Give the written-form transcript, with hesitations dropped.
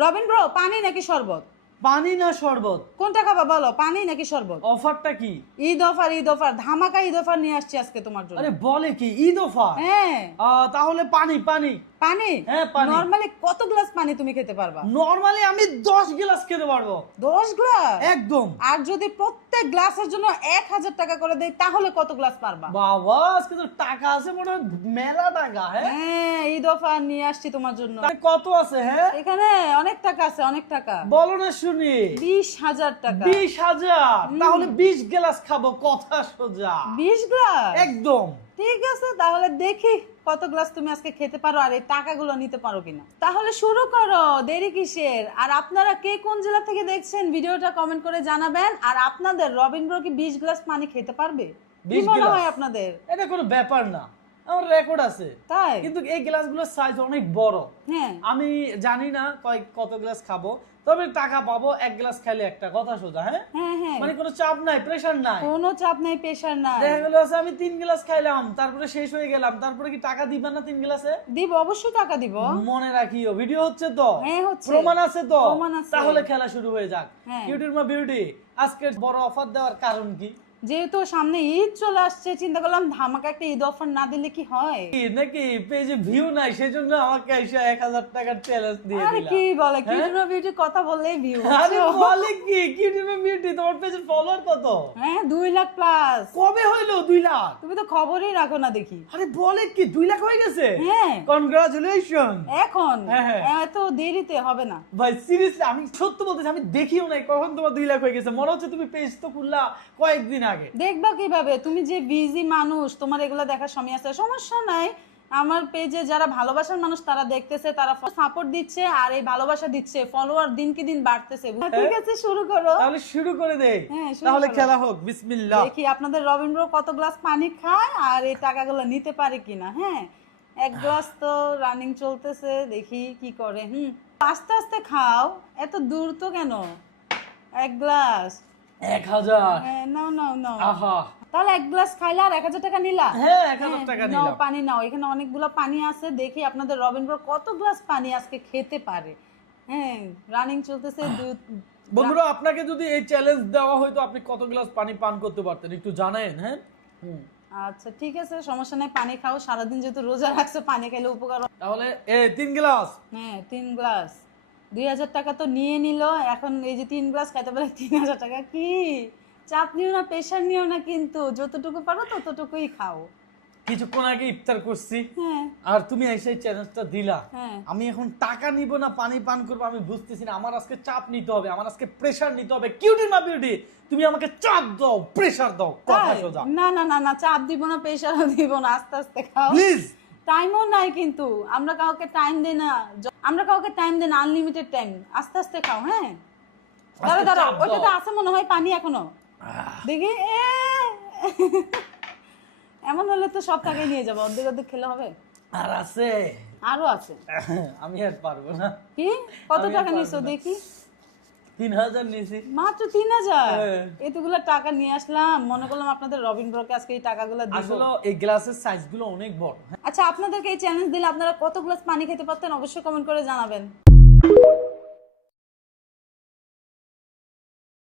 Robin bro, পানি নাকি শরবত? পানি না শরবত? কোনটা খাবা বলো, পানি নাকি শরবত? অফারটা কি? ঈদ অফার, ঈদ অফার, ধামাকা ঈদ অফার নিয়ে আসছি আজকে তোমার জন্য। আরে বলে কি ঈদ অফার? হ্যাঁ। তাহলে পানি পানি পানি? হ্যাঁ, পানি। নরমালি কত গ্লাস পানি তুমি খেতে পারবা? নরমালি আমি 10 গ্লাস খেতে পারবো। 10 গ্লাস? একদম। আর যদি প্রত্যেক গ্লাসের জন্য 1000 টাকা করে দেই তাহলে কত গ্লাস পারবা? বাবা, আজকে তো টাকা আছে মনে হয়, মেলা টাকা। হ্যাঁ হ্যাঁ, ঈদ অফার নিয়ে আসছি তোমার জন্য। তাহলে কত আছে? হ্যাঁ এখানে অনেক টাকা আছে, অনেক টাকা। বলো না শুনি। 20,000 টাকা। 20,000? তাহলে 20 গ্লাস খাবো, কথা সোজা। 20 গ্লাস? একদম। ঠিক আছে, তাহলে দেখি কত গ্লাস তুমি আজকে খেতে পারো আর এই টাকাগুলো নিতে পারো কিনা। তাহলে শুরু করো, দেরি কিসের? আর আপনারা কে কোন জেলা থেকে দেখছেন ভিডিওটা কমেন্ট করে জানাবেন। আর আপনাদের রবিন ব্রো কি 20 গ্লাস পানি খেতে পারবে? কি 20 মনে গ্লাস? হয় আপনাদের? এটা কোনো ব্যাপার না, আমার রেকর্ড আছে। তাই? কিন্তু এই গ্লাসগুলোর সাইজ অনেক বড়। হ্যাঁ। আমি জানি না কত গ্লাস খাবো, তবে টাকা পাবো 1 গ্লাস খাইলে একটা, কথা সোজা। হ্যাঁ হ্যাঁ হ্যাঁ, মানে কোনো চাপ নাই, প্রেসার নাই। কোনো চাপ নাই, প্রেশার নাই। দেখা গেলো আছে আমি 3 গ্লাস খাইলাম, তারপরে শেষ হয়ে গেলাম, তারপরে কি টাকা দিবা না 3 গ্লাসে? দিব, অবশ্যই টাকা দিব। মনে রাখিও, ভিডিও হচ্ছে তো, হ্যাঁ হচ্ছে, প্রমাণ আছে তো, প্রমাণ আছে। তাহলে খেলা শুরু হয়ে যাক। হ্যাঁ। কিউটির মা বিউটি, আজকে বড় অফার দেওয়ার কারণ কি? যেহেতু সামনে ঈদ চলে আসছে, চিন্তা করলাম ধামাকা একটা ঈদ অফার না দিলে কি হয়। কি নাকি পেজে ভিউ নাই, সেজন্য আমাকে এসে 1000 টাকার চ্যালেঞ্জ দিয়ে আরে দিলা? কি বলে, হ্যাঁ? কিউটির বিউটি কথা বললেই ভিউ। আরে বলে কি, কিউটির মা বিউটি তোমার পেজের ফলোয়ার কত? হ্যাঁ, 2 লাখ প্লাস। কবে হইলো 2 লাখ? তুমি তো খবরই রাখো না দেখি। আরে বলে কি 2 লাখ হয়ে গেছে? হ্যাঁ, কনগ্রাচুলেশন। এখন হ্যাঁ, হ্যাঁ। এত দেরিতে হবে না। ভাই সিরিয়াসলি আমি সত্য বলতেছি, আমি দেখিও নাই কখন তোমার 2 লাখ হয়ে গেছে। মনে হচ্ছে তুমি পেজ তো খুললা কয়েকদিন আগে। দেখবা কিভাবে? তুমি যে বিজি মানুষ, তোমার এগুলো দেখার সময় আছে। সমস্যা নাই, আমার পেজে যারা ভালোবাসার মানুষ তারা দেখতেছে, তারা সাপোর্ট দিচ্ছে আর এই ভালোবাসা দিচ্ছে, ফলোয়ার দিনকে দিন বাড়তেছে। ঠিক আছে, শুরু করো। তাহলে শুরু করে দেই। হ্যাঁ, শুরু তাহলে করো। খেলা হোক, বিসমিল্লাহ। দেখি আপনাদের রবীন্দ্র কত গ্লাস পানি খায় আর এই টাকাগুলো নিতে পারে কিনা। হ্যাঁ, 1 গ্লাস তো রানিং চলতেছে, দেখি কি করে। আস্তে আস্তে খাও, এত দূর তো কেন? 1 গ্লাস। 1000। নাও নাও নাও। আহা, তাহলে 1 গ্লাস খাইলে আর 1000 টাকা নিলা? হ্যাঁ 1000 টাকা নাও নিলাম। পানি নাও, এখানে অনেকগুলো পানি আছে। দেখি আপনাদের রবীন্দ্র কত গ্লাস পানি আজকে খেতে পারে। হ্যাঁ, রানিং চলতেছে। বন্ধুরা, আপনাকে যদি এই চ্যালেঞ্জ দেওয়া হয়তো আপনি কত গ্লাস পানি পান করতে পারতেন একটু জানেন? হ্যাঁ আচ্ছা ঠিক আছে, সমস্যা নাই, পানি খাও। সারাদিন যেহেতু রোজা রাখছো, পানি খাইলে উপকার। তাহলে 3 গ্লাস। হ্যাঁ, 3 গ্লাস। 2000 টাকা তো নিয়ে নিল, এখন এই যে 3 গ্লাস খাইতে পারে 3000 টাকা। কি চাপ নিও না, প্রেশার নিও না, কিন্তু যতটুকু পারো ততটুকুই খাও। কিছুক্ষণ আগে ইফতার করছি, হ্যাঁ আর তুমি এসে চ্যালেঞ্জটা দিলা। হ্যাঁ। আমি এখন টাকা নিব না পানি পান করবো, আমি বুঝতেছি না। আমার আজকে চাপ নিতে হবে, আমার আজকে প্রেসার নিতে হবে। কিউটির মা বিউটি, তুমি আমাকে চাপ দাও, প্রেসার দাও, কথা তাই? সোজা। না না না না, চাপ দিব না, প্রেশারও দিব না, আস্তে আস্তে খাও। প্লিজ। টাইমও নাই কিন্তু, আমরা কাউকে টাইম দেই না, আনলিমিটেড টাইম। আস্তে আস্তে খাও। হ্যাঁ, দাঁড়া আজকে দাঁড়া, চাপ ওইটা তো দাও। আছে মনে হয় পানি এখনো। দেখি এমন হলে তো সব টাকাই নিয়ে যাবো, অর্ধেক অর্ধেক খেলে হবে। আর আছে? আরো আছে? আমি আর পারবো না। কি কত আমি আর টাকা পারবো নিছো না। দেখি? 3000 নিয়েছি। মাত্র 3000? হ্যাঁ। এতগুলো টাকা নিয়ে আসলাম, মনে করলাম আপনাদের রবীন্দ্রকে আজকে এই টাকাগুলো দিব। আসলে এই গ্লাসের সাইজ গুলো অনেক বড়। আচ্ছা, আপনাদেরকে এই চ্যালেঞ্জ দিলে আপনারা কত গ্লাস পানি খেতে পারতেন অবশ্যই কমেন্ট করে জানাবেন।